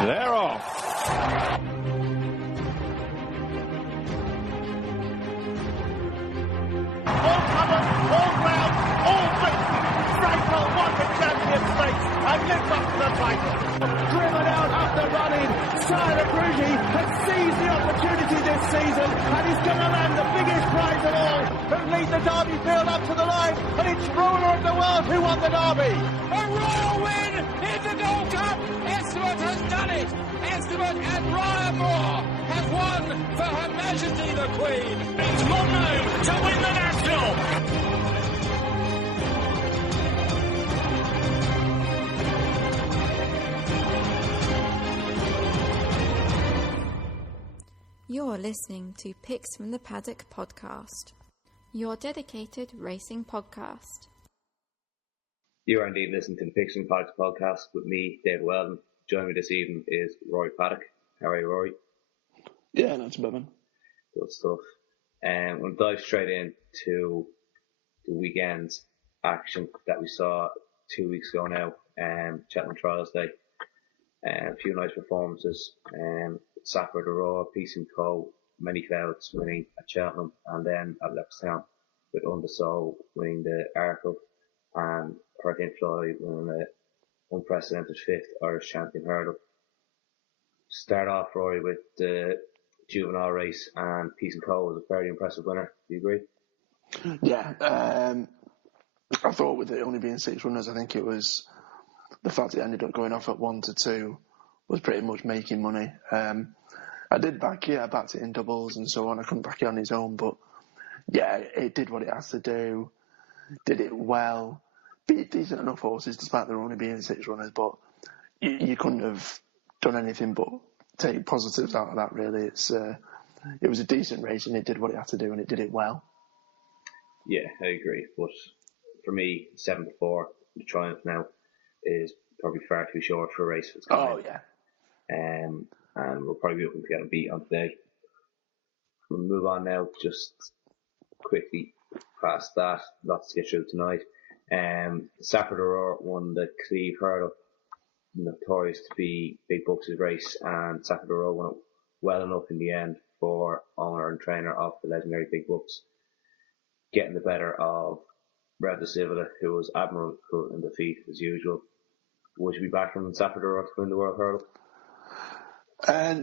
They're off. All covered, all ground, all beaten. Frankel won the Champions Stakes and lives up to the title. Driven out up the running, Sire Grugy has seized the opportunity this season and he's going to land the biggest prize of all, who lead the Derby field up to the line, and it's ruler of the world who won the Derby. A royal win in the Gold Cup. Esteban has done it. Esteban and Ryan Moore has won for Her Majesty the Queen. It's Mondo to win the National. You're listening to Picks from the Paddock podcast, your dedicated racing podcast. You are indeed listening to the Picks from the Paddock podcast with me, David Weldon. Joining me this evening is Rory Paddock. How are you, Rory? Yeah, not too bad, man. Good stuff. We'll dive straight into the weekend's action that we saw 2 weeks ago now, Cheltenham Trials Day. A few nice performances. Safford Aurora, Peace and Co, many clouds winning at Cheltenham, and then at Leopardstown with Undersow winning the Arkle and Hurricane Fly winning the unprecedented fifth Irish Champion Hurdle. Start off, Rory, with the juvenile race, and Peace and Co was a very impressive winner. Do you agree? Yeah, I thought with it only being 6 runners, I think it was the fact it ended up going off at 1 to 2 was pretty much making money. I did back it, I backed it in doubles and so on. I couldn't back it on its own, but yeah, it did what it has to do, did it well, beat decent enough horses despite there only being 6 runners, but you couldn't have done anything but take positives out of that, really. It was a decent race and it did what it had to do and it did it well. Yeah, I agree, but for me, 7-4, the triumph now is probably far too short for a race of its kind. Oh, yeah. And we'll probably be looking to get a beat on today. We'll move on now, just quickly past that. Lots to get through tonight. Safford Aurora won the Cleve Hurdle, notorious to be Big Bucks' race, and Safford Aurora won it well enough in the end for owner and trainer of the legendary Big Bucks, getting the better of Rev de Civila, who was admirable in defeat as usual. Would you be back from Safford Aurora to win the World Hurdle?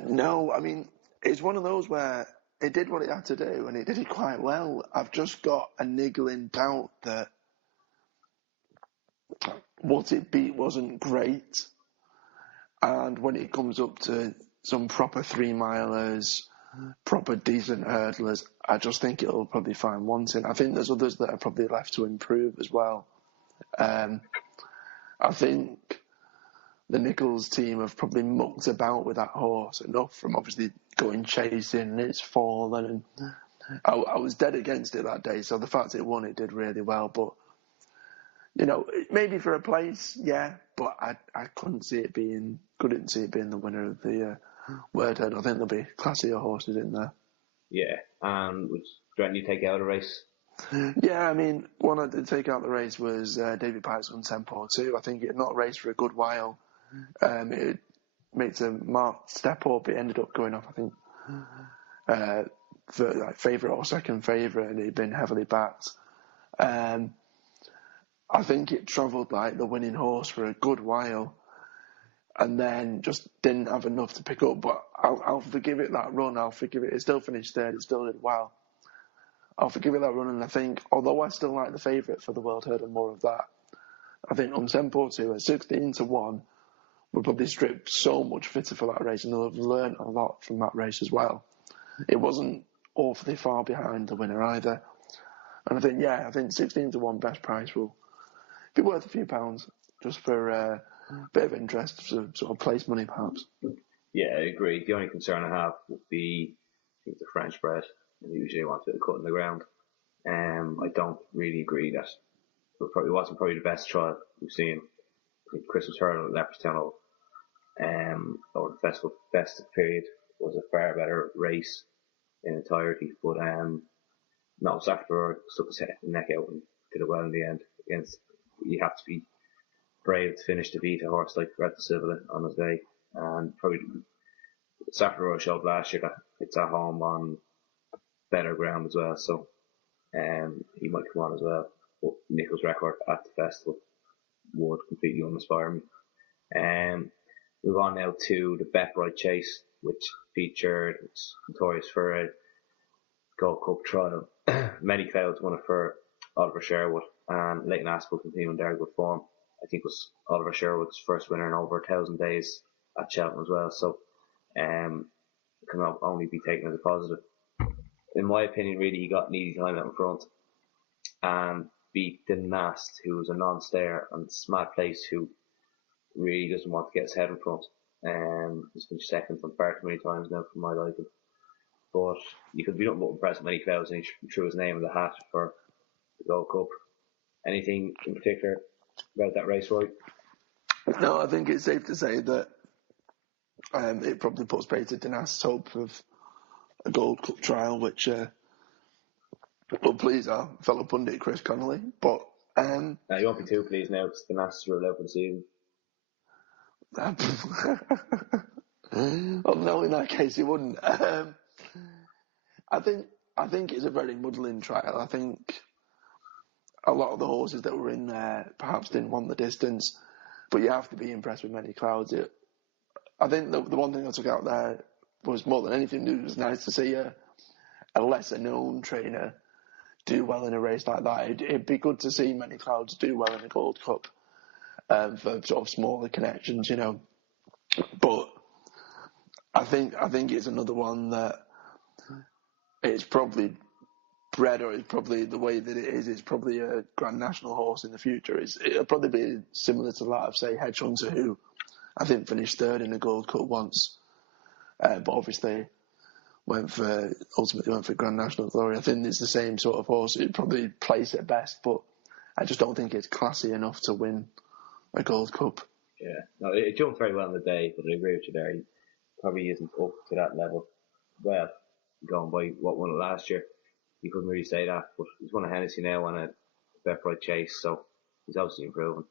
No, I mean, it's one of those where it did what it had to do and it did it quite well. I've just got a niggling doubt that what it beat wasn't great, and when it comes up to some proper 3-milers, proper decent hurdlers, I just think it'll probably find wanting. I think there's others that are probably left to improve as well. I think the Nichols team have probably mucked about with that horse enough from obviously going chasing and it's fallen, and I was dead against it that day, so the fact it won, it did really well. But you know, maybe for a place, yeah, but I couldn't see it being the winner of the World Hurdle. I think there'll be classier horses in there. Yeah, and would you take out a race? Yeah, I mean, one I did take out the race was David Pike's on Tempo 2. I think it had not raced for a good while. It makes a marked step up. It ended up going off, I think, for like favourite or second favourite, and it had been heavily backed. I think it travelled like the winning horse for a good while, and then just didn't have enough to pick up. But I'll forgive it that run. I'll forgive it. It still finished third. It still did well. I'll forgive it that run, and I think, although I still like the favourite for the World Hurdle more of that, I think Tempo 2 at 16 to 1 would probably strip so much fitter for that race, and they'll have learnt a lot from that race as well. It wasn't awfully far behind the winner either. And I think 16 to 1 best price will be worth a few pounds just for a bit of interest, sort of place money perhaps. Yeah, I agree. The only concern I have would be, I think, the French bred. I usually want a bit of cut in the ground. I don't really agree that it wasn't probably the best trial we've seen. I think Christmas Hurdle at Leopardstown over the festive period was a far better race in entirety. But no, Safford stuck his neck out and did it well in the end. You have to be brave to finish to beat a horse like Rev de Civila on his day. and probably Saffron Royal showed last year that it's at home on better ground as well, so he might come on as well. But Nichols' record at the festival would completely uninspire me. Move on now to the Bet Bright Chase, which featured, it's notorious for a Gold Cup trial. Many clouds won it for Oliver Sherwood, and Leighton Aspel continuing in their good form. I think it was Oliver Sherwood's first winner in over 1,000 days at Cheltenham as well, so can only be taken as a positive. In my opinion, really, he got an easy time out in front and beat the Nast, who was a non-stayer, and Matt Place, who really doesn't want to get his head in front. He's been second from far too many times now for my liking. But you could be nothing but impressed with many clouds, and he threw his name in the hat for the Gold Cup. Anything in particular about that race, Roy? No, I think it's safe to say that it probably puts paid to Dinast's hope of a Gold Cup trial, which will please our fellow pundit Chris Connolly. But you won't be too pleased now because Dinast's ruled out for the season. Well, no, in that case he wouldn't. I think it's a very muddling trial. I think a lot of the horses that were in there perhaps didn't want the distance, but you have to be impressed with many clouds. I think the one thing I took out there was, more than anything, it was nice to see a lesser known trainer do well in a race like that. It'd be good to see many clouds do well in a Gold Cup for sort of smaller connections, you know. But I think it's another one that it's probably bred, or it's probably the way that it is. It's probably a Grand National horse in the future. It'll probably be similar to that of, say, Hedge Hunter, who I think finished third in a Gold Cup once, but obviously ultimately went for Grand National glory. I think it's the same sort of horse. It'd probably place at best, but I just don't think it's classy enough to win a Gold Cup. Yeah, no, it jumped very well in the day, but I agree with you there. He probably isn't up to that level. Well, going by what won it last year, you couldn't really say that, but he's won a Hennessy now on a Bet Bright Chase, so he's obviously improving.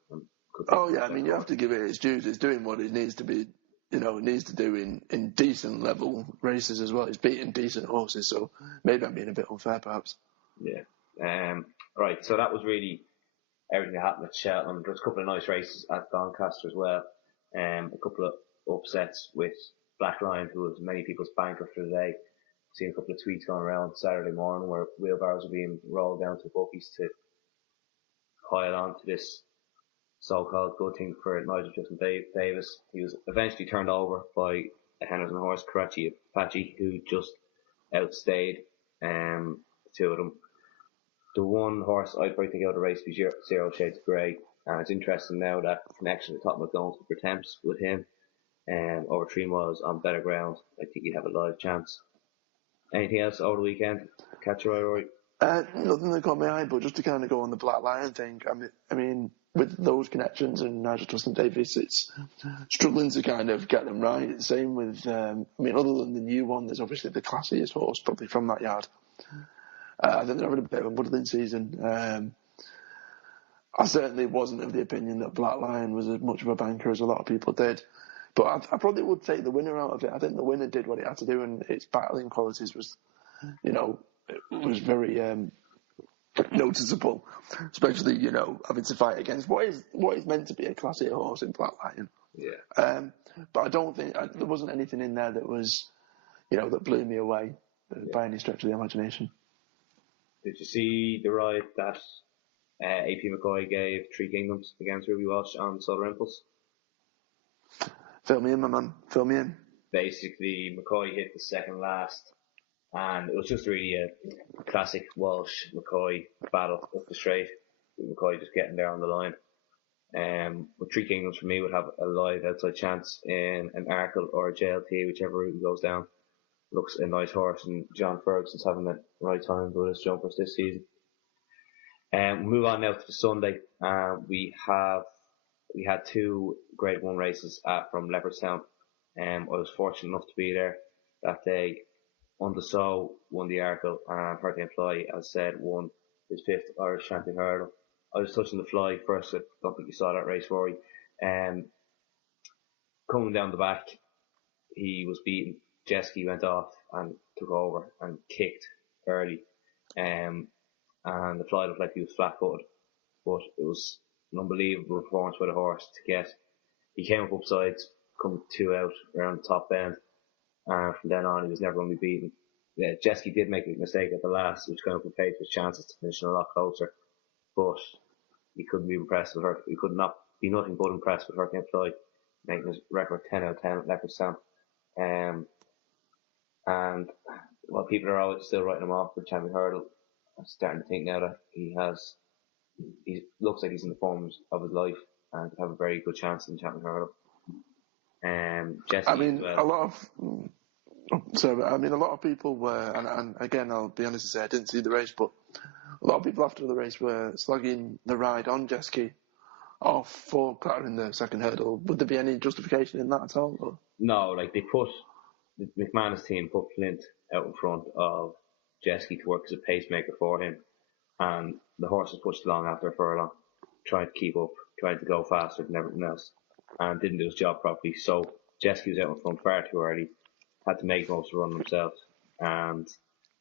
Oh yeah, I mean, you have to give it its dues. It's doing what it needs to be, you know, it needs to do in decent level races as well. It's beating decent horses, so maybe I'm being a bit unfair, perhaps. Yeah. Right, so that was really everything that happened at Cheltenham. There was a couple of nice races at Doncaster as well. A couple of upsets with Black Lion, who was many people's banker for the day. Seen a couple of tweets going around Saturday morning where wheelbarrows were being rolled down to bookies to pile on to this so-called good thing for Nigel Justin Davis. He was eventually turned over by a Henderson horse, Karachi Apache, who just outstayed two of them. The one horse I'd probably take out of the race was Zero Shades of Grey, and it's interesting now that connection to Top going for attempts with him over 3 miles on better ground. I think he'd have a live chance. Anything else over the weekend? Catch your eye, Rory? Nothing that caught my eye, but just to kind of go on the Black Lion thing, I mean, with those connections and Nigel Justin Davis, it's struggling to kind of get them right. Same with, other than the new one, there's obviously the classiest horse probably from that yard. I think they're having a bit of a muddling season. I certainly wasn't of the opinion that Black Lion was as much of a banker as a lot of people did. But I probably would take the winner out of it. I think the winner did what it had to do, and its battling qualities was, it was very noticeable, especially, having to fight against what is meant to be a classic horse in Black Lion. Yeah. But I don't think there wasn't anything in there that was, that blew me away by any stretch of the imagination. Did you see the ride that AP McCoy gave Three Kingdoms against Ruby Walsh on Solar Impulse? Fill me in, my man. Fill me in. Basically, McCoy hit the second last, and it was just really a classic Walsh-McCoy battle up the straight, with McCoy just getting there on the line. But Three Kingdoms for me would have a live outside chance in an Arkle or a JLT, whichever route he goes down. Looks a nice horse, and John Ferguson's having the right time with his jumpers this season. We'll move on now to the Sunday. We had 2 Grade 1 races from Leopardstown. I was fortunate enough to be there that day. Undersow won the Arkle, and Hurricane Fly, as said, won his 5th Irish Champion hurdle. I was touching the Fly first. I don't think you saw that race, Rory. Coming down the back, he was beaten. Jeski went off and took over and kicked early, and the fly looked like he was flat-footed, but it was an unbelievable performance by the horse to get. He came up upsides, come 2 out around the top end, and from then on he was never going to be beaten. Yeah, Jeski did make a mistake at the last, which kind of played his chances to finish a lot closer, but he couldn't be impressed with her. He could not be nothing but impressed with her play, making his record 10 out of 10 at Leopardstown. And while people are always still writing him off for champion hurdle, I'm starting to think now that he looks like he's in the form of his life and could have a very good chance in the champion hurdle. Jesse, I mean, a lot of people were, and again, I'll be honest and say I didn't see the race, but a lot of people after the race were slugging the ride on Jeski off for clattering the second hurdle. Would there be any justification in that at all? Or? No, like the McManus team put Flint out in front of Jeski to work as a pacemaker for him, and the horse was pushed along after a furlong, trying to keep up, trying to go faster than everything else, and didn't do his job properly. So Jeski was out in front far too early, had to make most of the run himself, and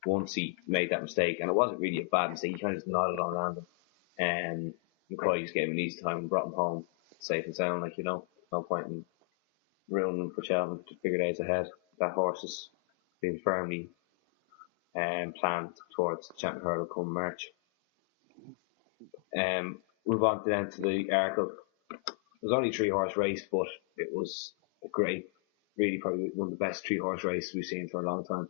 once he made that mistake, and it wasn't really a bad mistake, he kind of just nodded on random, and McCoy just gave him an easy time and brought him home safe and sound. Like, no point in ruining him for Cheltenham to figure days ahead. That horse has been firmly planned towards the champion hurdle come March. Move on then to the Arkle. It was only a 3-horse race, but it was a great, really probably one of the best 3-horse races we've seen for a long time.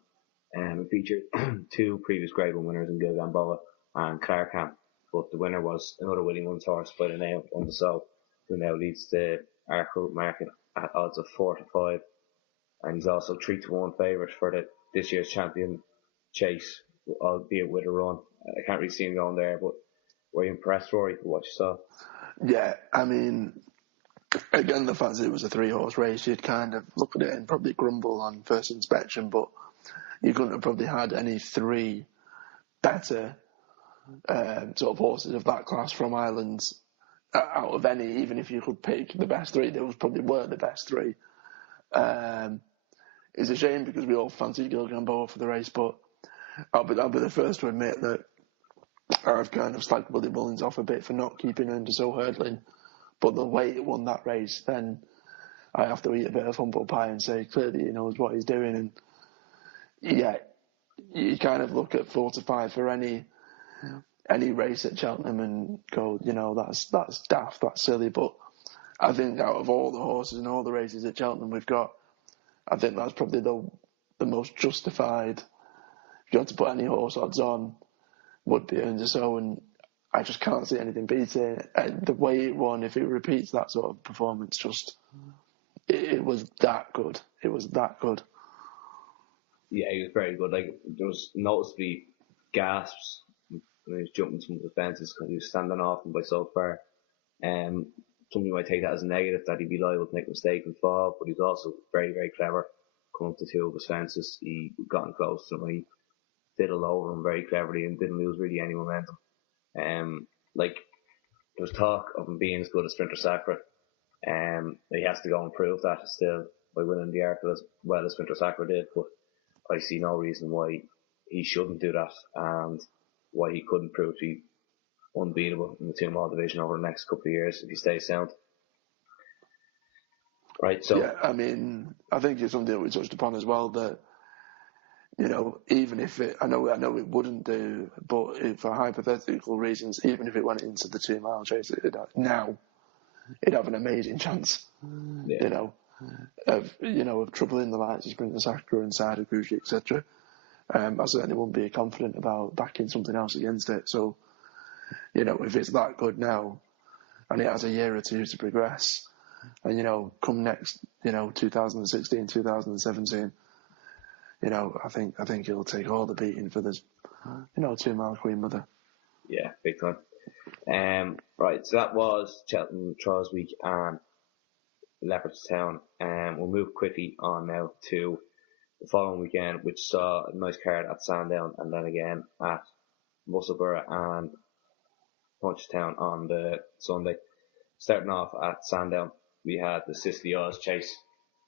It featured 2 previous Grade 1 winners in Gilgamboa and Clarkham, but the winner was another William Woods horse by the name of Undersow, who now leads the Arkle market at odds of 4-5, and he's also 3-1 favourite for this year's champion chase, albeit with a run. I can't really see him going there, but were you impressed, Rory, with what you saw? Yeah, I mean, again, the fact that it was a 3-horse race, you'd kind of look at it and probably grumble on first inspection, but you couldn't have probably had any 3 better sort of horses of that class from Ireland out of any, even if you could pick the best 3, those probably were the best 3. It's a shame because we all fancied Gilgamboa for the race, but I'll be the first to admit that I've kind of slagged Willie Mullins off a bit for not keeping Undersow hurdling, but the way he won that race, then I have to eat a bit of humble pie and say clearly he knows what he's doing. And yeah, you kind of look at 4-5 for any race at Cheltenham and go, that's daft, that's silly. But I think out of all the horses and all the races at Cheltenham we've got, I think that's probably the most justified. If you had to put any horse odds on, would be Undersow, and I just can't see anything beating it. The way it won, if it repeats that sort of performance, it was that good. It was that good. Yeah, he was very good. Like, there was noticeably gasps when he was jumping some of the fences because he was standing off them by so far. Somebody might take that as a negative, that he'd be liable to make a mistake and fall, but he's also very, very clever. Coming up to 2 of his fences, he got in close to him. He fiddled over him very cleverly and didn't lose really any momentum. Like, there was talk of him being as good as Sprinter Sacra. He has to go and prove that still by winning the Arkle as well as Sprinter Sacra did, but I see no reason why he shouldn't do that and why he couldn't prove to be unbeatable in the 2-mile division over the next couple of years if he stays sound. Right, so yeah, I mean, I think it's something that we touched upon as well, that even if I know it wouldn't do, but for hypothetical reasons, even if it went into the 2-mile chase, it'd have an amazing chance. yeah. Of troubling the likes of Sprinter Sacra and Cider Cruise, etc. I certainly wouldn't be confident about backing something else against it. So, if it's that good now, and it has a year or 2 to progress, and come next, 2016, 2017, I think it'll take all the beating for this, 2-mile Queen Mother. Yeah, big time. Right, so that was Cheltenham Trials Week and Leopardstown. We'll move quickly on now to the following weekend, which saw a nice card at Sandown and then again at Musselburgh and Punchestown on the Sunday. Starting off at Sandown, we had the Sicily Oz Chase.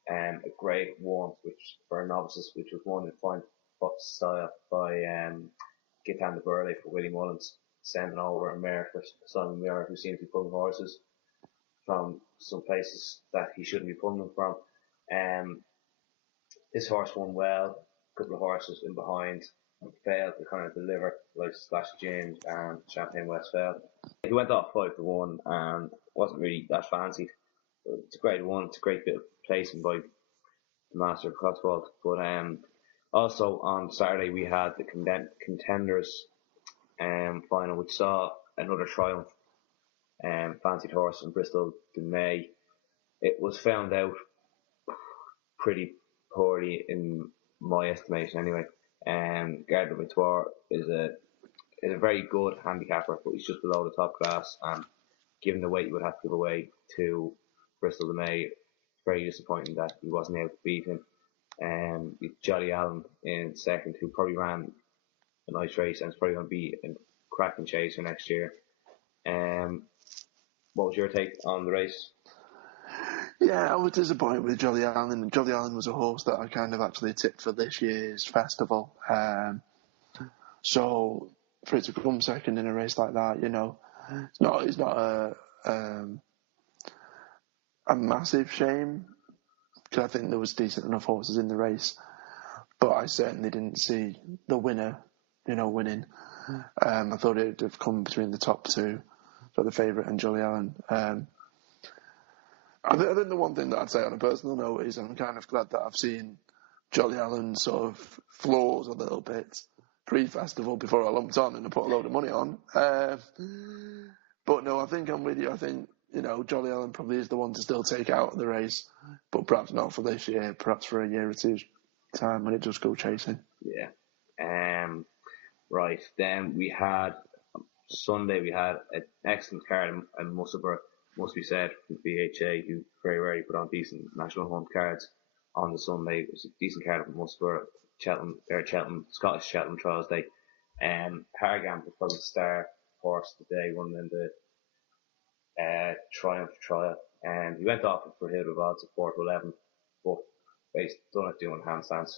a grade 1, which for novices, which was won in fine style by Gitan de Burley for Willie Mullins, sending over a mare for Simon Muir, who seems to be pulling horses from some places that he shouldn't be pulling them from. This horse won well, a couple of horses in behind, failed to kind of deliver, like Splash James and Champagne Westfield. He went off 5-1 and wasn't really that fancied. It's a great one, it's a great bit of placing by the Master of Cotswold. But also on Saturday we had the contenders final, which saw another triumph. Fancied horse in Bristol in May. It was found out pretty poorly in my estimation anyway. Gardner Victoire is a very good handicapper, but he's just below the top class, and given the weight you would have to give away to Bristol de May, it's very disappointing that he wasn't able to beat him. Jolly Allen in second, who probably ran a nice race and is probably going to be a cracking chaser next year. What was your take on the race? Yeah, I was disappointed with Jolly Allen. Jolly Allen was a horse that I kind of actually tipped for this year's festival. So for it to come second in a race like that, you know, it's not a massive shame, because I think there was decent enough horses in the race, but I certainly didn't see the winner, winning. I thought it would have come between the top two, for the favourite and Jolly Allen. I think the one thing that I'd say on a personal note is I'm kind of glad that I've seen Jolly Allen sort of flaws a little bit pre-festival before I lumped on and I put a load of money on. But no, I think I'm with you. I think, Jolly Allen probably is the one to still take out of the race, but perhaps not for this year, perhaps for a year or two's time when it does go chasing. Yeah. Right. Then we had Sunday, we had an excellent card in Musselburgh, must be said, from BHA, who very rarely put on decent national hunt cards on the Sunday. It was a decent card from Musselburgh, Scottish Cheltenham Trials Day. Hargam was probably the star horse today, won in the Triumph Trial. And he went off with prohibitive odds of 4-11, but based done it doing handstands.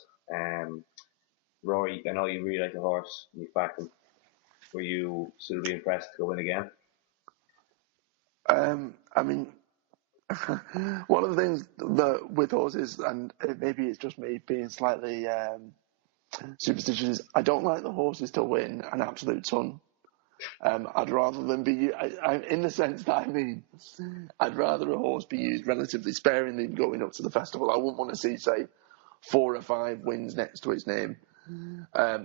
Rory, I know you really like the horse, and you backed him. Were you suitably impressed to go in again? I mean, one of the things that with horses, and maybe it's just me being slightly superstitious, is I don't like the horses to win an absolute ton. I'd rather them be, in the sense that I'd rather a horse be used relatively sparingly going up to the festival. I wouldn't want to see, say, 4 or 5 wins next to its name.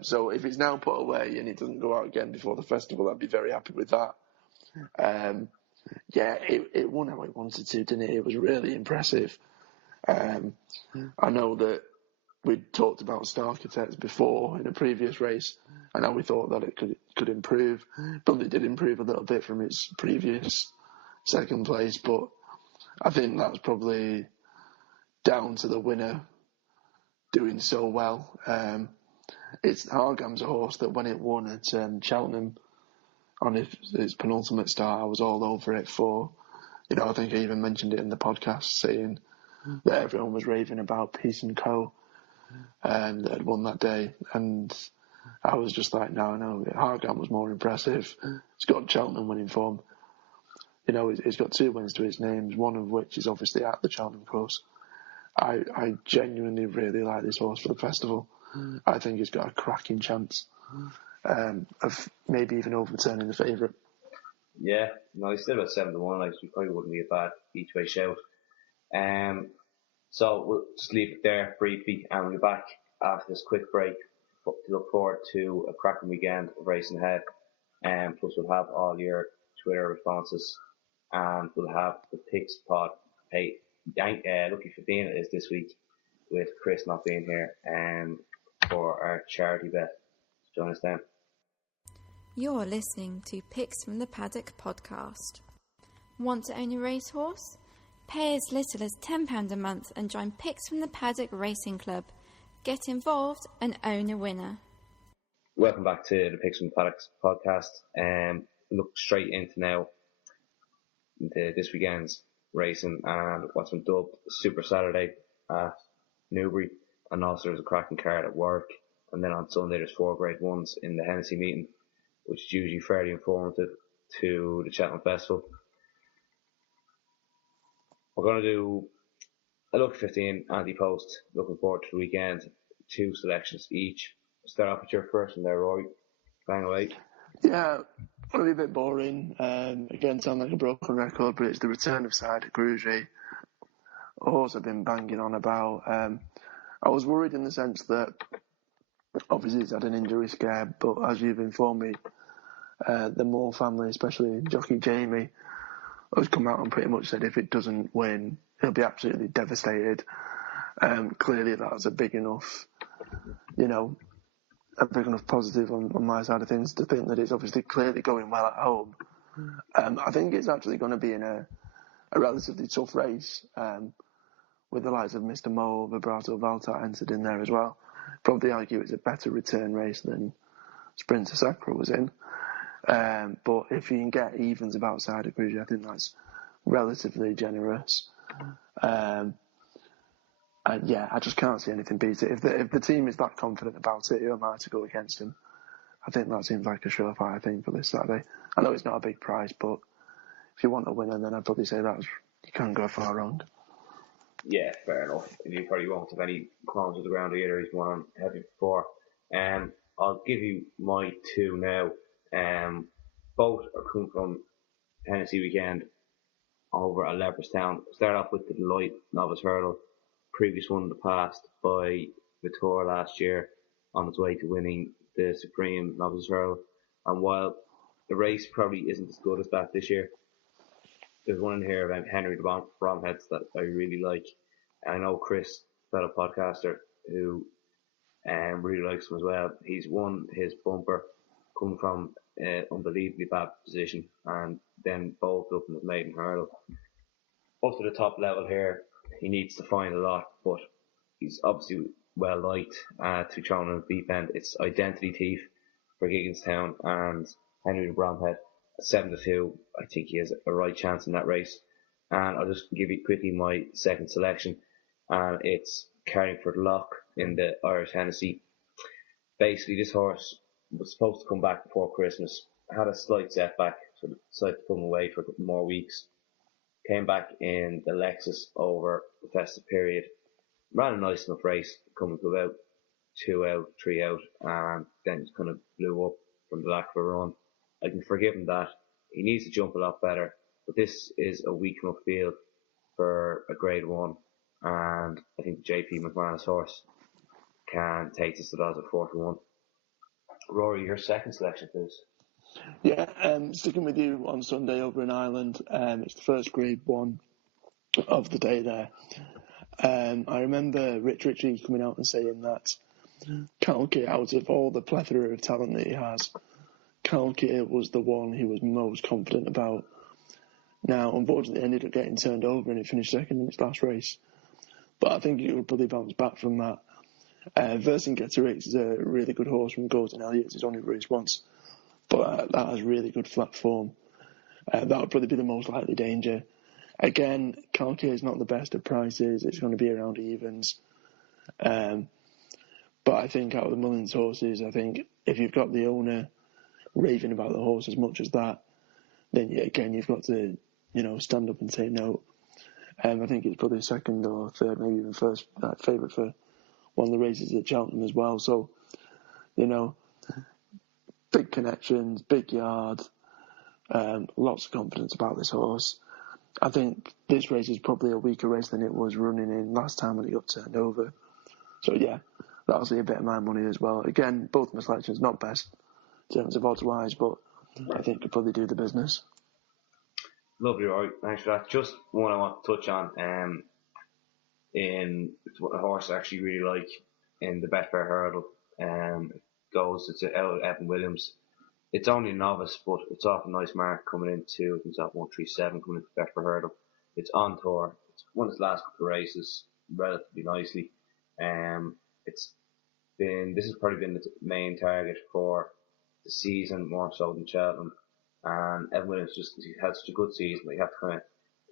So if it's now put away and it doesn't go out again before the festival, I'd be very happy with that. Yeah, it won how it wanted to, didn't it? It was really impressive. I know that we'd talked about Starkitect before in a previous race, and how we thought that it could improve. But it did improve a little bit from its previous second place, but I think that's probably down to the winner doing so well. It's Hargam's a horse that when it won at Cheltenham on its penultimate start, I was all over it for, I think I even mentioned it in the podcast, saying that everyone was raving about Peace and Co. That had won that day, and I was just like, no, Hargam was more impressive. It's got Cheltenham winning form. It's got 2 wins to its names, one of which is obviously at the Cheltenham course. I genuinely really like this horse for the festival. I think he's got a cracking chance of maybe even overturning the favourite. Yeah, no, he's still about 7-1. Like, he probably wouldn't be a bad each way shout. So we'll just leave it there briefly, and we'll be back after this quick break to look forward to a cracking weekend of racing ahead. Plus we'll have all your Twitter responses, and we'll have the picks pod. Hey, lucky 15 it is this week, with Chris not being here, for our charity bet. Join us then. You're listening to Picks from the Paddock podcast. Want to own a racehorse? Pay as little as £10 a month and join Picks from the Paddock Racing Club. Get involved and own a winner. Welcome back to the Picks from the Paddock podcast. Look straight into this weekend's racing and what's been dubbed Super Saturday. at Newbury, and also there's a cracking card at Warwick. And then on Sunday there's 4 Grade 1s in the Hennessy meeting, which is usually fairly informative to the Cheltenham Festival. We're going to do a look at 15 anti-post, looking forward to the weekend, 2 selections each. Start off with your first one there, Rory. Bang away. Yeah, it'll be a bit boring. Again, sound like a broken record, but it's the return of Cider Cruzy. A horse I've been banging on about. I was worried in the sense that obviously he's had an injury scare, but as you've informed me, the Moore family, especially jockey Jamie, has come out and pretty much said if it doesn't win, he'll be absolutely devastated. Clearly that's a big enough, a big enough positive on my side of things to think that it's obviously clearly going well at home. I think it's actually going to be in a relatively tough race, with the likes of Mr. Mole, Vibrato, Valtar entered in there as well. Probably argue it's a better return race than Sprinter Sacra was in. But if you can get evens about Cider Cruzy, I think that's relatively generous. And yeah, I just can't see anything beat it. If the team is that confident about it, who am I to go against them? I think that seems like a surefire thing for this Saturday. I know it's not a big price, but if you want a winner, then I'd probably say you can't go far wrong. Yeah, fair enough. And you probably won't have any qualms with the ground either. He's one on heavy before. I'll give you my 2 now. Both are coming from Hennessy weekend over at Leopardstown. Start off with the Delight Novice Hurdle. Previous one in the past by Vitor last year, on its way to winning the Supreme Novice Hurdle. And while the race probably isn't as good as that this year, there's one in here about Henry the Bromheads that I really like. I know Chris, fellow podcaster, who really likes him as well. He's won his bumper coming from an unbelievably bad position and then bolted up in his maiden hurdle. Up to the top level here, he needs to find a lot, but he's obviously well liked to thrown in the deep end. It's Identity Thief for Gigginstown and Henry the Bromhead. 7-2, I think he has a right chance in that race. And I'll just give you quickly my second selection, and it's Carringford Lock in the Irish Hennessy. Basically, this horse was supposed to come back before Christmas, had a slight setback, so decided to come away for a couple more weeks. Came back in the Lexus over the festive period, ran a nice enough race, coming to about 2 out, 3 out, and then just kind of blew up from the back of a run. I can forgive him that. He needs to jump a lot better, but this is a weak enough field for a Grade 1, and I think JP McManus' horse can take this to odds at 4-1. Rory, your second selection, please. Yeah, sticking with you on Sunday over in Ireland. It's the first Grade 1 of the day there. I remember Rich Ritchie coming out and saying that Calkia, out of all the plethora of talent that he has, Calkia was the one he was most confident about. Now, unfortunately, it ended up getting turned over and it finished second in its last race. But I think it would probably bounce back from that. Vercingetorix is a really good horse from Gordon Elliott. He's only raced once, but that has really good flat form. That would probably be the most likely danger. Again, Calkia is not the best at prices. It's going to be around evens. But I think out of the Mullins horses, I think if you've got the owner raving about the horse as much as that, then again, you've got to, stand up and take note. I think it's probably second or third, maybe even first favourite for one of the races at Cheltenham as well. So, big connections, big yard, lots of confidence about this horse. I think this race is probably a weaker race than it was running in last time when it got turned over. So yeah, that'll see a bit of my money as well. Again, both my selections not best in terms of odds-wise, but I think could probably do the business. Lovely, Rory. Thanks for that. Just one I want to touch on, in what a horse I actually really like in the Betfair Hurdle. It's out of Evan Williams. It's only a novice, but it's off a nice mark coming into, I think it's off 137 coming into the Betfair Hurdle. It's on tour. It's won its last couple of races relatively nicely. This has probably been the main target for the season, more so than Cheltenham. And Evan Williams he had such a good season that you have to kind of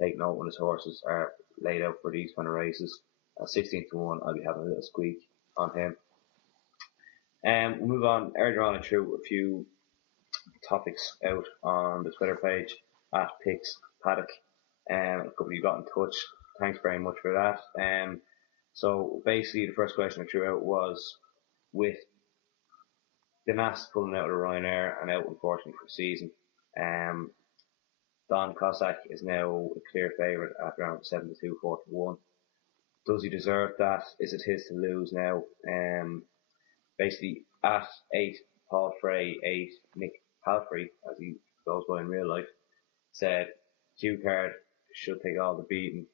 take note when his horses are laid out for these kind of races. At 16-1, I'll be having a little squeak on him. We'll move on. Earlier on, I threw a few topics out on the Twitter page at Picks Paddock. A couple of you got in touch. Thanks very much for that. So basically, the first question I threw out was, with the NAS pulling out of Ryanair and out unfortunately for the season, Don Cossack is now a clear favourite at around 72-41. Does he deserve that? Is it his to lose now? Basically, at 8, Paul Frey, 8, Nick Palfrey, as he goes by in real life, said Q Card should take all the beating.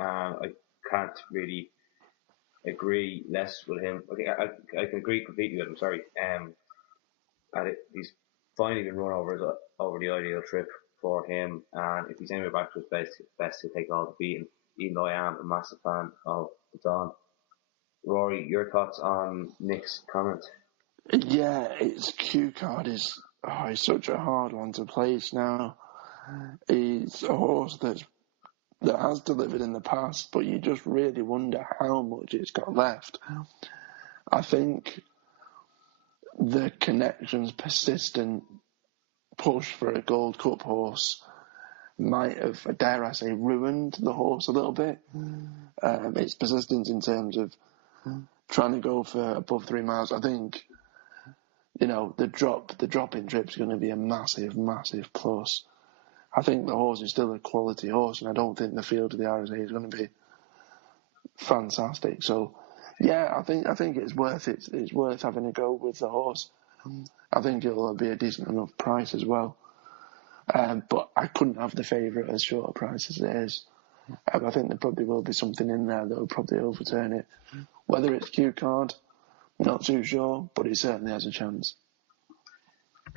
I can't really agree less with him. I can agree completely with him. Sorry. He's finally been run over the ideal trip for him, and if he's anywhere back to his best to take all the beating. Even though I am a massive fan of the Don. Rory, your thoughts on Nick's comment? Yeah, its Q Card is he's such a hard one to place now. He's a horse that has delivered in the past, but you just really wonder how much it's got left. I think the Connection's persistent push for a Gold Cup horse might have, dare I say, ruined the horse a little bit. Its persistence in terms of trying to go for above 3 miles. I think, the drop in trip's going to be a massive, massive plus. I think the horse is still a quality horse, and I don't think the field of the RSA is going to be fantastic. So, yeah, I think it's worth it. It's worth having a go with the horse. I think it'll be a decent enough price as well. But I couldn't have the favourite as short a price as it is. I think there probably will be something in there that will probably overturn it. Whether it's Q Card, not too sure, but it certainly has a chance.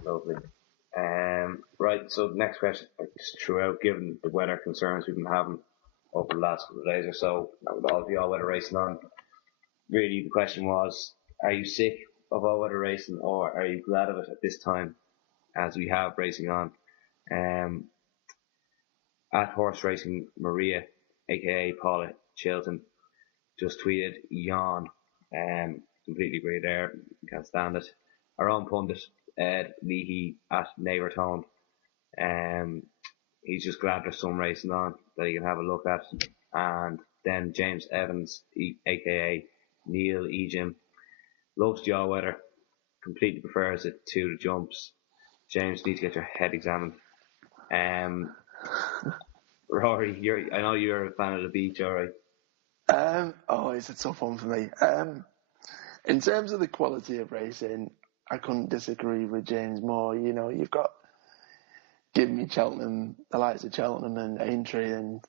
Lovely. Right, so the next question I just threw out, given the weather concerns we've been having over the last couple of days or so, with all the all-weather racing on, really the question was, are you sick of all-weather racing, or are you glad of it at this time, as we have racing on? At Horse Racing Maria, aka Paula Chilton, just tweeted yawn. Completely agree there. Can't stand it. Our own pundit Ed Leahy at Neighbourtone, he's just glad there's some racing on that he can have a look at. And then James Evans, aka Neil Ejim, loves the all weather, completely prefers it to the jumps. James, you need to get your head examined. Rory, I know you're a fan of the beach, alright? It's a tough one for me. In terms of the quality of racing, I couldn't disagree with James more. You've got give me Cheltenham, the likes of Cheltenham and Aintree and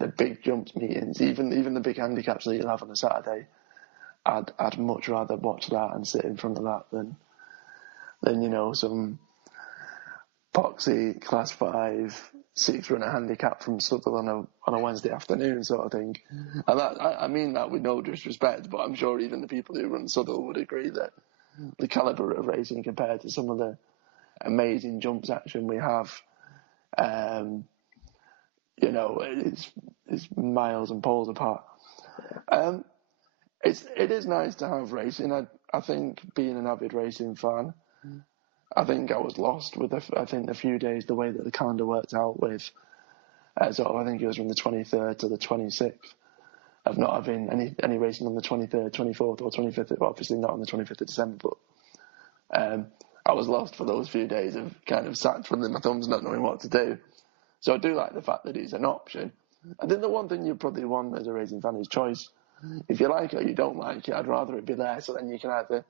the big jumps meetings, even the big handicaps that you'll have on a Saturday. I'd much rather watch that and sit in front of that than some poxy Class 5 6-runner handicap from Southwell on a Wednesday afternoon sort of thing. And I mean that with no disrespect, but I'm sure even the people who run Southwell would agree that the calibre of racing compared to some of the amazing jumps action we have, it's miles and poles apart. It is nice to have racing. I think being an avid racing fan, I think I was lost with the few days, the way that the calendar worked out with, I think it was from the 23rd to the 26th of not having any racing on the 23rd, 24th or 25th, obviously not on the 25th of December, but I was lost for those few days of kind of sat twiddling my thumbs not knowing what to do. So I do like the fact that it's an option. I think the one thing you probably want as a racing fan is choice. If you like it or you don't like it, I'd rather it be there so then you can either,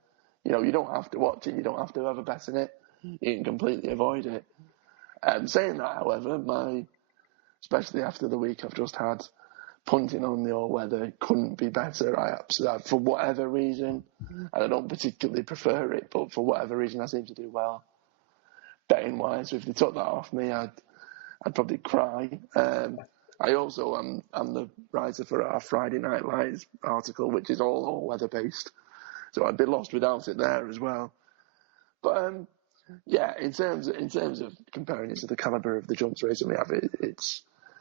you don't have to watch it, you don't have to have a bet in it, you can completely avoid it. Saying that, however, especially after the week I've just had, punting on the all-weather couldn't be better. I absolutely, for whatever reason, and I don't particularly prefer it, but for whatever reason I seem to do well. Betting-wise, if they took that off me, I'd probably cry. I also am the writer for our Friday Night Lights article, which is all weather based, so I'd be lost without it there as well. But in terms of comparing it to the calibre of the jumps racing we have,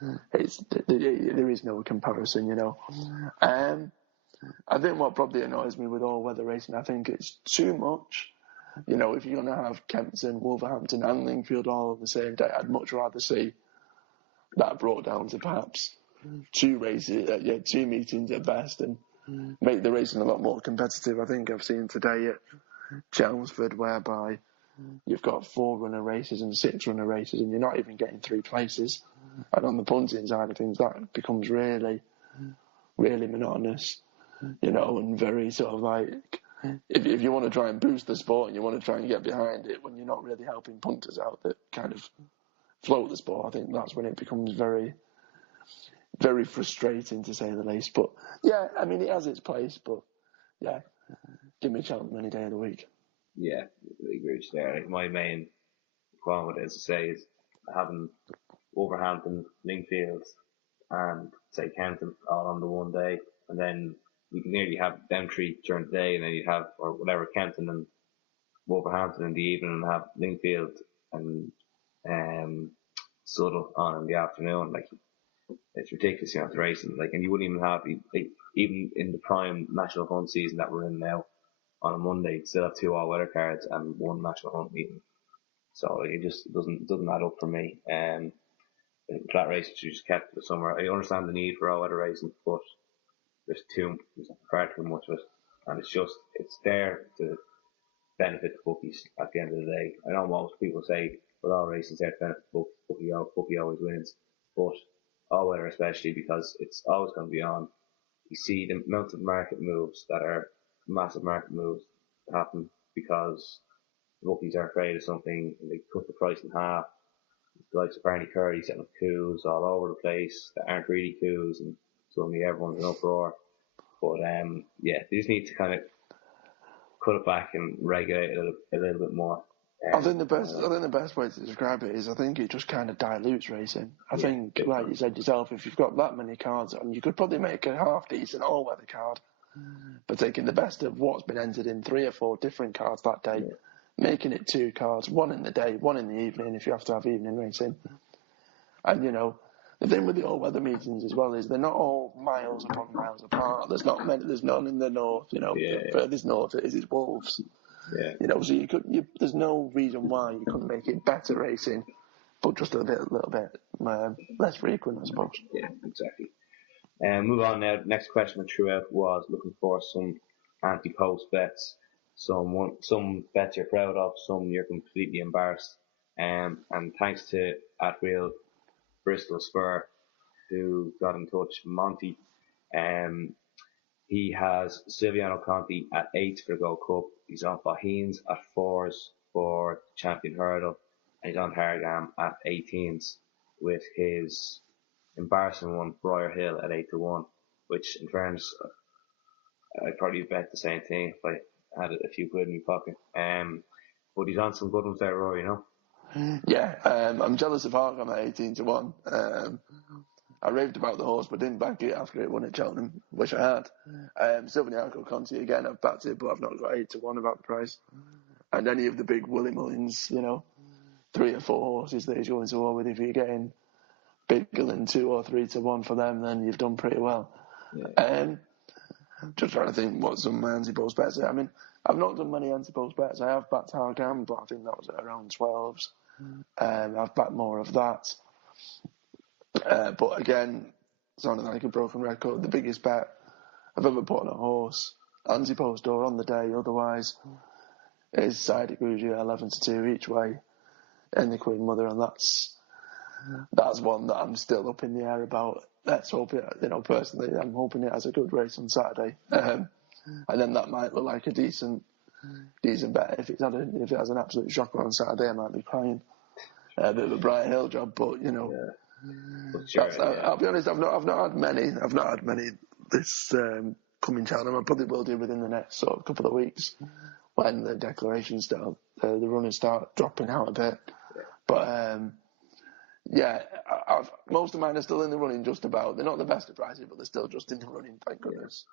there is no comparison, you know. I think what probably annoys me with all-weather racing, I think it's too much. You know, if you're going to have Kempton, Wolverhampton and Lingfield all on the same day, I'd much rather see that brought down to perhaps two races, two meetings at best, and make the racing a lot more competitive. I think I've seen today at Chelmsford whereby you've got 4 runner races and 6 runner races, and you're not even getting 3 places. And on the punting side of things, that becomes really, really monotonous, you know, and very sort of like, if you want to try and boost the sport and you want to try and get behind it when you're not really helping punters out that kind of float the sport, I think that's when it becomes very, very frustrating, to say the least. But yeah, I mean, it has its place, but yeah, give me Cheltenham any day of the week. Yeah, I agree with you there. Like, my main qualm with it, as I say, is having Wolverhampton, Lingfield, and say Kempton all on the one day, and then you can nearly have them 3 during the day, and then you'd have, or whatever, Kempton and Wolverhampton in the evening, and have Lingfield and Suttle on in the afternoon. Like, it's ridiculous, you know, the racing. Like, and you wouldn't even have, like, even in the prime national hunt season that we're in now, on a Monday, you'd still have 2 all-weather cards and 1 national hunt meeting. So it just doesn't add up for me. Flat races should just kept for the summer. I understand the need for all-weather racing, but there's far too much of it, and it's there to benefit the bookies at the end of the day. I know most people say, well, all racing's there to benefit the bookie always wins, but all weather especially, because it's always going to be on. You see the amount of market moves that are massive market moves happen because the bookies are afraid of something and they cut the price in half. The likes of Barney Curry setting up coups all over the place that aren't really coups, and suddenly everyone's in uproar. But yeah, they just need to kind of cut it back and regulate it a little bit more. I think the best way to describe it is, I think it just kind of dilutes racing. I think, like you said yourself, if you've got that many cards on, you could probably make a half decent all-weather card, but taking the best of what's been entered in 3 or 4 different cards that day, making it 2 cards, 1 in the day, 1 in the evening if you have to have evening racing. And, you know, the thing with the all-weather meetings as well is they're not all miles upon miles apart. There's none in the north, you know. The furthest north is Wolves. Yeah. You know, so there's no reason why you couldn't make it better racing, but just a little bit less frequent, I suppose. Yeah, exactly. Move on now. Next question I threw out was looking for some anti-post bets. Some bets you're proud of, some you're completely embarrassed. And thanks to @real Bristol Spur, who got in touch, Monty. He has Silviano Conti at 8 for the Gold Cup. He's on Fahines at 4s for the Champion Hurdle. And he's on Harrogam at 18s with his embarrassing one, Briar Hill, at 8-1, which in fairness, I'd probably bet the same thing if I had a few quid in my pocket. But he's on some good ones there, Rory, you know? Yeah, I'm jealous of Hargam at 18-1. I raved about the horse, but didn't back it after it won at Cheltenham. Wish I had. Silviano Conti again, I've backed it, but I've not got 8-1 about the price. And any of the big Willie Mullins, you know, 3 or 4 horses that he's going to war with, if you're getting bigger than 2 or 3-1 for them, then you've done pretty well. Yeah. Just trying to think what some anti-post bets are. I mean, I've not done many anti-post bets. I have backed Hargam, but I think that was at around 12s. I've backed more of that. But again, sounding like a broken record, the biggest bet I've ever put on a horse, anti-post or on the day otherwise, is Side Grugia 11-2 each way in the Queen Mother, and that's one that I'm still up in the air about. Let's hope it, you know, personally, I'm hoping it has a good race on Saturday. And then that might look like a decent bet. If it has an absolute shocker on Saturday, I might be crying. A bit of a Briar Hill job, but, you know. Yeah. I'll be honest, I've not had many. I've not had many this coming Cheltenham. I probably will do within the next sort of couple of weeks when the declarations start, the runners start dropping out a bit. But yeah, most of mine are still in the running. Just about. They're not the best of prices, but they're still just in the running. Thank goodness.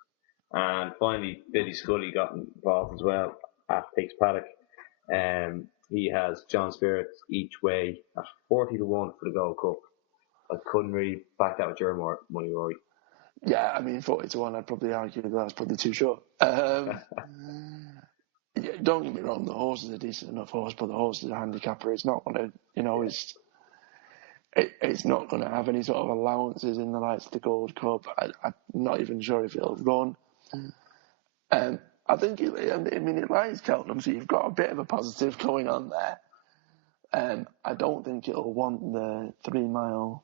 And finally, Billy Scully got involved as well at Picks Paddock. He has John Spirit each way at 40-1 for the Gold Cup. I couldn't really back that with your money, Rory. Yeah, I mean, 40-1, I'd probably argue that's probably too short. Yeah, don't get me wrong, the horse is a decent enough horse, but the horse is a handicapper. It's not going to, it's not going to have any sort of allowances in the likes of the Gold Cup. I'm not even sure if it'll run. I think, it lies Cheltenham, so you've got a bit of a positive going on there. I don't think it'll want the 3 mile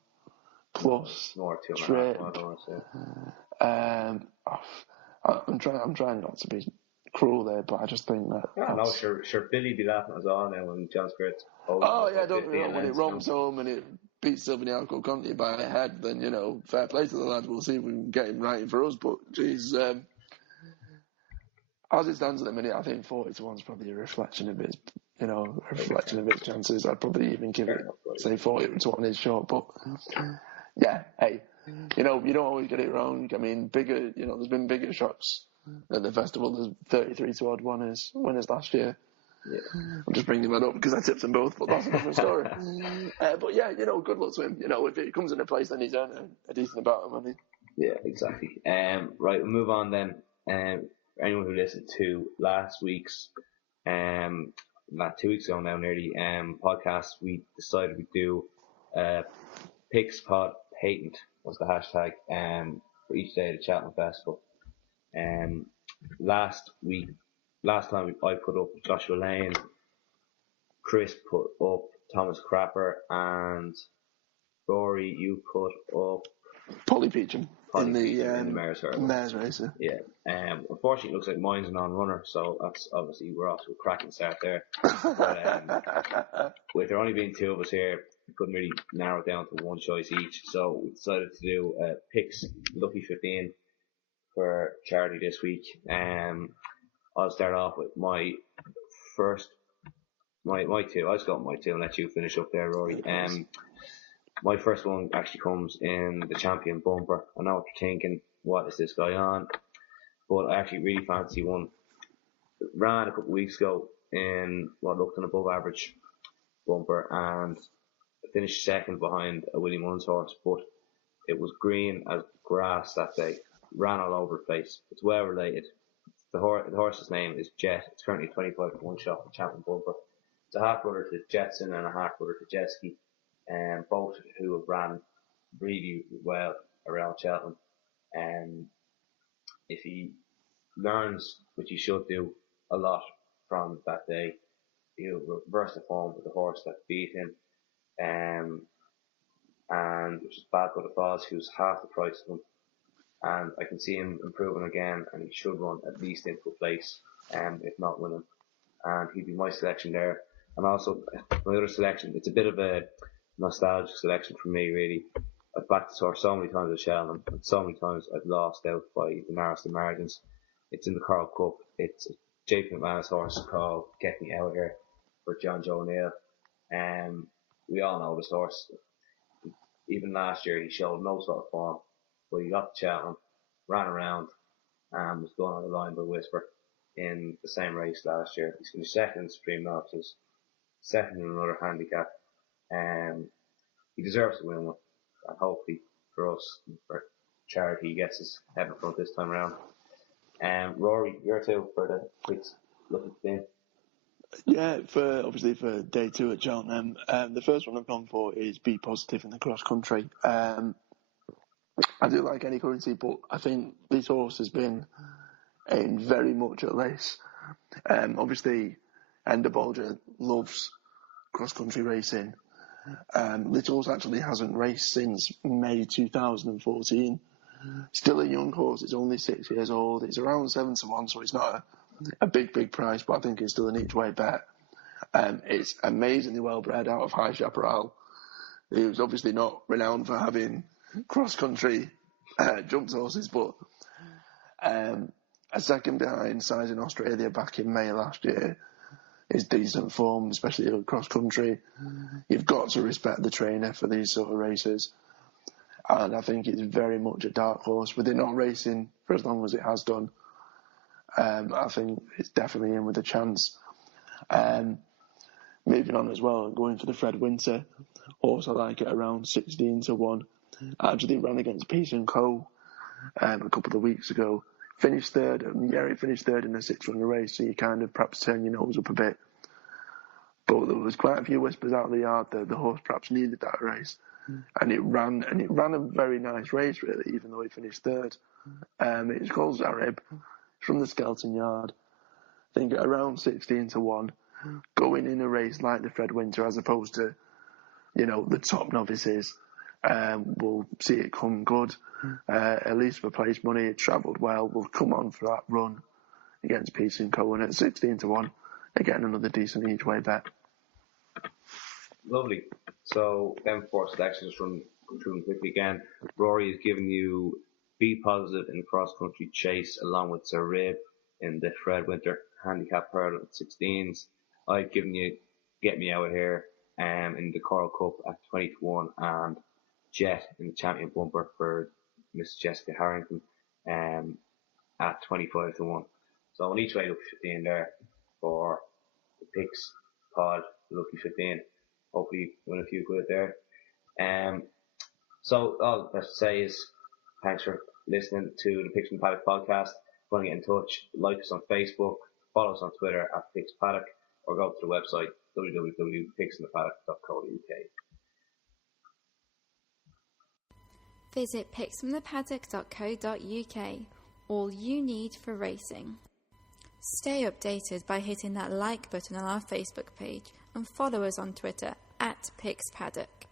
plus More 2.5 trip. miles, I want to say. I'm trying not to be cruel there, but I just think that. Yeah, no, sure. Billy be laughing us all now when John Spirit's. Oh yeah, don't get me wrong. When it romps home and it beats Silviniaco Conti by a head, then fair play to the lad. We'll see if we can get him right for us. But geez, as it stands at the minute, I think 40-1 is probably a reflection of its, chances. I'd probably even give it, say 40-1 is short, but yeah, hey, you don't always get it wrong. I mean, there's been bigger shots at the festival. There's 33-1 winners last year. Yeah. I'm just bringing that up because I tipped them both, but that's another story. But yeah, good luck to him. If it comes into place, then he's earned a decent amount of money. Yeah, exactly. Right, we'll move on then. For anyone who listened to last week's, not 2 weeks ago now nearly, podcast, we decided we'd do Picks Pod Patent was the hashtag for each day of the Cheltenham Festival. Last time I put up Joshua Lane, Chris put up Thomas Crapper, and Rory, you put up Polly Peacham in the Mares race. Yeah. Unfortunately, it looks like mine's a non-runner, so that's obviously we're off to a cracking start there. But, with there only being 2 of us here, we couldn't really narrow it down to one choice each, so we decided to do Picks Lucky 15 for charity this week. I'll start off with my 2. I'll just go with my 2 and let you finish up there, Rory. My first one actually comes in the Champion Bumper. I know what you're thinking, what is this guy on? But I actually really fancy one. Ran a couple of weeks ago in what looked an above average bumper and finished second behind a Willie Munn's horse, but it was green as grass that day. Ran all over the place. It's well related. The horse's name is Jet. It's currently 25-1 shot for Champion Bumper. It's a half brother to Jetson and a half brother to Jetski. Both who have ran really well around Cheltenham. If he learns, which he should do a lot from that day, he'll reverse the form with the horse that beat him. And which is Bad Butter Falls, who's half the price of him. And I can see him improving again, and he should run at least into a place, if not winning. And he'd be my selection there. And also, my other selection, it's a bit of a nostalgic selection for me, really. I've backed this horse so many times at Cheltenham, and so many times I've lost out by the narrowest of margins. It's in the Coral Cup. It's JP McManus' horse called Get Me Out Here for John Joe O'Neill. We all know this horse. Even last year, he showed no sort of form, but he got to Cheltenham, ran around, and was going on the line by Whisper in the same race last year. He's finished second in Supreme Novices, second in another handicap. He deserves to win one, and hopefully for us, for charity, he gets his head in front this time around. Rory, your 2 for the Picks Lucky 15. Yeah, for day 2 at Cheltenham. The first one I've gone for is Be Positive in the cross country. I do like any currency, but I think this horse has been in very much at least. Obviously, Ender Bolger loves cross country racing. This horse actually hasn't raced since May 2014. Still a young horse. It's only 6 years old. It's around 7-1, so it's not a big price, but I think it's still an each way bet. It's amazingly well bred out of High Chaparral. He was obviously not renowned for having cross country jumped horses, but a second behind Size in Australia back in May last year is decent form, especially in cross country. You've got to respect the trainer for these sort of races. And I think it's very much a dark horse. With it not racing for as long as it has done, I think it's definitely in with a chance. Moving on as well, going for the Fred Winter, also like it around 16-1. Actually ran against Peace & Co. A couple of weeks ago. Finished third. He finished third in a 6-runner race, so you kind of perhaps turn your nose up a bit. But there was quite a few whispers out of the yard that the horse perhaps needed that race. And it ran a very nice race, really, even though he finished third. It's called Zareb. It's from the Skelton Yard. I think at around 16-1, going in a race like the Fred Winter, as opposed to, the top novices, we'll see it come good. At least for place money, it travelled well. We'll come on for that run against Peace & Co. And at 16-1, again, another decent each way bet. Lovely. So then for selections from through quickly again. Rory has given you B positive in the cross country chase along with Sir Rib in the Fred Winter handicap hurdle at 16s. I've given you Get Me Out of Here in the Coral Cup at 20-1 and Jet in the champion bumper for Miss Jessica Harrington at 25-1. So on each way up 15 there for the picks pod, lucky 15. Hopefully win a few good there. So all I have to say is thanks for listening to the Picks from the Paddock podcast. If you want to get in touch, like us on Facebook, follow us on Twitter at Picks Paddock, or go to the website www.picksfromthepaddock.co.uk. Visit picksfromthepaddock.co.uk. All you need for racing. Stay updated by hitting that like button on our Facebook page and follow us on Twitter at Picks Paddock.